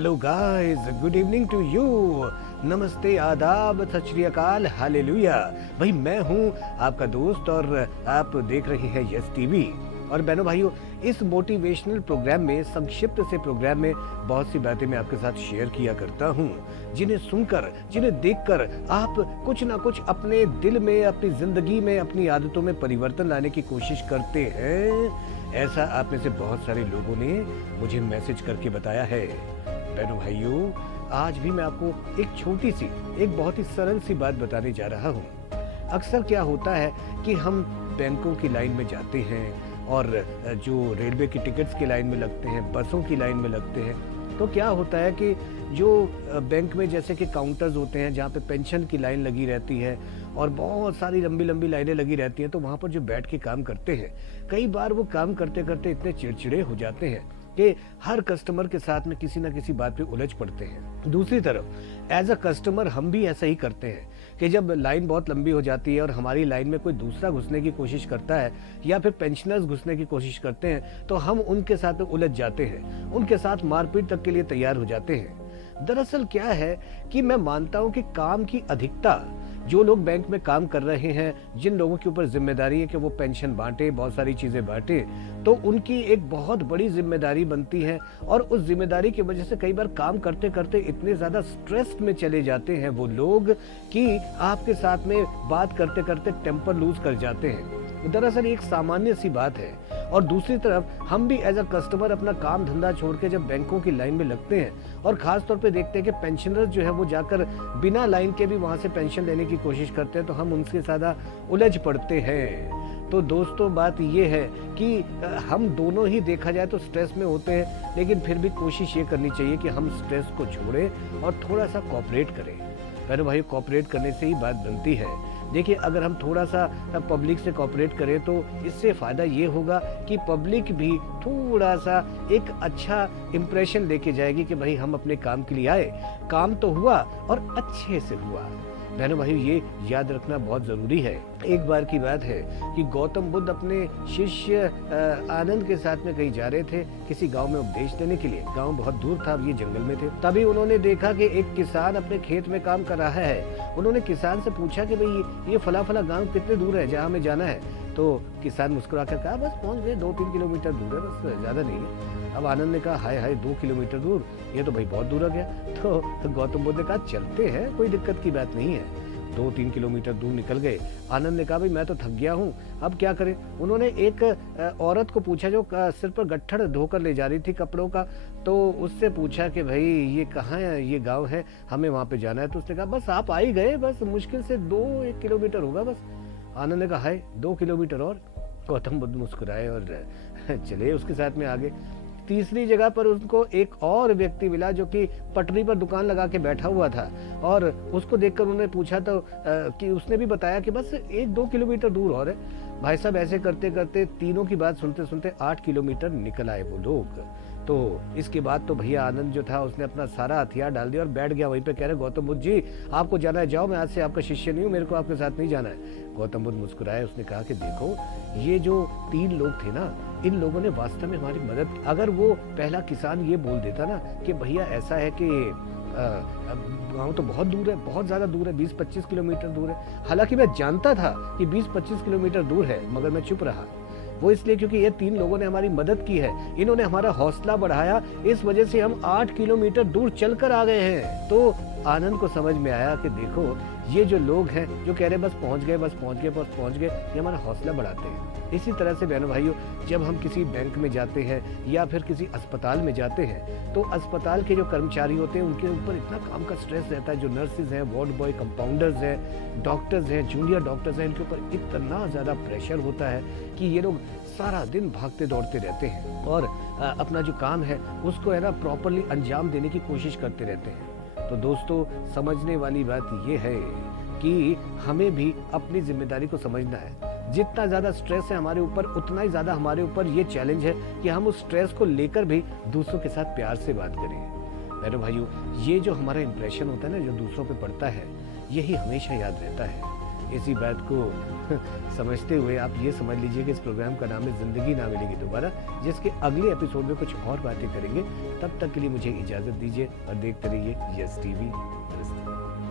Hello guys, good evening to you. नमस्ते, आदाब, सत श्री अकाल, हालेलुया। भाई मैं हूँ आपका दोस्त और आप देख रहे हैं यस टीवी। और बहनों भाइयों, इस मोटिवेशनल प्रोग्राम में, संक्षिप्त से प्रोग्राम में बहुत सी बातें मैं आपके साथ शेयर किया करता हूँ, जिन्हें सुनकर, जिन्हें देखकर आप कुछ ना कुछ अपने दिल में, अपनी जिंदगी में, अपनी आदतों में परिवर्तन लाने की कोशिश करते हैं। ऐसा आप में से बहुत सारे लोगों ने मुझे मैसेज करके बताया है। बहनों भाइयों, आज भी मैं आपको एक छोटी सी, एक बहुत ही सरल सी बात बताने जा रहा हूँ। अक्सर क्या होता है कि हम बैंकों की लाइन में जाते हैं और जो रेलवे की टिकट्स की लाइन में लगते हैं, बसों की लाइन में लगते हैं, तो क्या होता है कि जो बैंक में जैसे कि काउंटर्स होते हैं जहाँ पे पेंशन की लाइन लगी रहती है और बहुत सारी लंबी लंबी लाइनें लगी रहती हैं, तो वहाँ पर जो बैठ के काम करते हैं, कई बार वो काम करते करते इतने चिड़चिड़े हो जाते हैं कि हर कस्टमर के साथ में किसी ना किसी बात पे उलझ पड़ते हैं। दूसरी तरफ एज अ कस्टमर हम भी ऐसा ही करते हैं कि जब लाइन बहुत लंबी हो जाती है और हमारी लाइन में कोई दूसरा घुसने की कोशिश करता है या फिर पेंशनर्स घुसने की कोशिश करते हैं, तो हम उनके साथ में उलझ जाते हैं, उनके साथ मारपीट तक के लिए तैयार हो जाते हैं। दरअसल क्या है कि मैं मानता हूं कि काम की अधिकता, जो लोग बैंक में काम कर रहे हैं, जिन लोगों के ऊपर जिम्मेदारी है कि वो पेंशन बांटे, बहुत सारी चीजें बांटे, तो उनकी एक बहुत बड़ी जिम्मेदारी बनती है। और उस जिम्मेदारी की वजह से कई बार काम करते करते इतने ज्यादा स्ट्रेस में चले जाते हैं वो लोग कि आपके साथ में बात करते करते टेम्पर लूज कर जाते हैं। दरअसल एक सामान्य सी बात है। और दूसरी तरफ हम भी एज अ कस्टमर अपना काम धंधा छोड़ के जब बैंकों की लाइन में लगते हैं और खास तौर पे देखते हैं कि पेंशनर जो है वो जाकर बिना लाइन के भी वहां से पेंशन लेने की कोशिश करते हैं, तो हम उनसे ज्यादा उलझ पड़ते हैं। तो दोस्तों, बात ये है कि हम दोनों ही देखा जाए तो स्ट्रेस में होते हैं, लेकिन फिर भी कोशिश ये करनी चाहिए कि हम स्ट्रेस को छोड़ें और थोड़ा सा कोऑपरेट करें। अरे भाई, कोऑपरेट करने से ही बात बनती है। देखिए, अगर हम थोड़ा सा पब्लिक से कोऑपरेट करें तो इससे फ़ायदा ये होगा कि पब्लिक भी थोड़ा सा एक अच्छा इम्प्रेशन लेके जाएगी कि भाई हम अपने काम के लिए आए, काम तो हुआ और अच्छे से हुआ। बहनों भाई, ये याद रखना बहुत ज़रूरी है। एक बार की बात है कि गौतम बुद्ध अपने शिष्य आनंद के साथ में कहीं जा रहे थे किसी गांव में उपदेश देने के लिए। गांव बहुत दूर था, ये जंगल में थे। तभी उन्होंने देखा कि एक किसान अपने खेत में काम कर रहा है। उन्होंने किसान से पूछा कि भाई ये फला फला गाँव कितने दूर है जहाँ हमें जाना है? तो किसान मुस्कुरा कर कहा, बस पहुँच गए, 2-3 किलोमीटर दूर है, बस ज़्यादा नहीं है। अब आनंद ने कहा, हाय हाय 2 किलोमीटर दूर, ये तो भाई बहुत दूर हो गया। तो गौतम बुद्ध ने कहा, चलते हैं, कोई दिक्कत की बात नहीं है। 2-3 किलोमीटर दूर निकल गए। आनंद ने कहा, भाई मैं तो थक गया हूँ, अब क्या करें? उन्होंने एक औरत को पूछा जो सिर पर गट्ठर धोकर ले जा रही थी कपड़ों का, तो उससे पूछा कि भाई ये कहाँ है, ये गांव है, हमें वहाँ पे जाना है। तो उसने कहा, बस आप आ ही गए, बस मुश्किल से 2-1 किलोमीटर होगा बस। आनंद ने कहा, हाय 2 किलोमीटर और? गौतम बुद्ध मुस्कुराए और चले उसके साथ में आगे। तीसरी जगह पर उनको एक और व्यक्ति मिला जो कि पटरी पर दुकान लगा के बैठा हुआ था, और उसको देखकर उन्होंने पूछा तो कि उसने भी बताया कि बस 1-2 किलोमीटर दूर और है। भाई साहब, ऐसे करते करते तीनों की बात सुनते सुनते 8 किलोमीटर निकल आए वो लोग। तो इसके बाद तो भैया आनंद जो था उसने अपना सारा हथियार डाल दिया और बैठ गया वहीं पे। कह रहे, गौतम बुद्ध जी आपको जाना है, जाओ, मैं आज से आपका शिष्य नहीं हूँ, मेरे को आपके साथ नहीं जाना है। गौतम बुद्ध मुस्कुराए, उसने कहा कि देखो, ये जो 3 लोग थे ना, इन लोगों ने वास्तव में हमारी मदद की। अगर वो पहला किसान ये बोल देता ना कि भैया ऐसा है कि गाँव तो बहुत दूर है, बहुत ज़्यादा दूर है, 20-25 किलोमीटर दूर है। हालांकि मैं जानता था कि 20-25 किलोमीटर दूर है, मगर मैं चुप रहा। वो इसलिए क्योंकि ये 3 लोगों ने हमारी मदद की है, इन्होंने हमारा हौसला बढ़ाया, इस वजह से हम 8 किलोमीटर दूर चलकर आ गए हैं। तो आनंद को समझ में आया कि देखो, ये जो लोग हैं जो कह रहे बस पहुंच गए, बस पहुंच गए, बस पहुंच गए, ये हमारा हौसला बढ़ाते हैं। इसी तरह से बहनों भाइयों, जब हम किसी बैंक में जाते हैं या फिर किसी अस्पताल में जाते हैं, तो अस्पताल के जो कर्मचारी होते हैं उनके ऊपर इतना काम का स्ट्रेस रहता है। जो नर्सिस हैं, वार्ड बॉय, कंपाउंडर्स हैं, डॉक्टर्स हैं, जूनियर डॉक्टर्स हैं, इनके ऊपर इतना ज़्यादा प्रेशर होता है कि ये लोग सारा दिन भागते दौड़ते रहते हैं और अपना जो काम है उसको है ना प्रॉपरली अंजाम देने की कोशिश करते रहते हैं। तो दोस्तों, समझने वाली बात ये है कि हमें भी अपनी जिम्मेदारी को समझना है। जितना ज़्यादा स्ट्रेस है हमारे ऊपर, उतना ही ज़्यादा हमारे ऊपर ये चैलेंज है कि हम उस स्ट्रेस को लेकर भी दूसरों के साथ प्यार से बात करें। मेरे भाइयों, ये जो हमारा इंप्रेशन होता है ना, जो दूसरों पे पड़ता है, यही हमेशा याद रहता है। इसी बात को समझते हुए आप ये समझ लीजिए कि इस प्रोग्राम का नाम है ज़िंदगी ना मिलेगी दोबारा, जिसके अगले एपिसोड में कुछ और बातें करेंगे। तब तक के लिए मुझे इजाज़त दीजिए और देखते रहिए यस टीवी।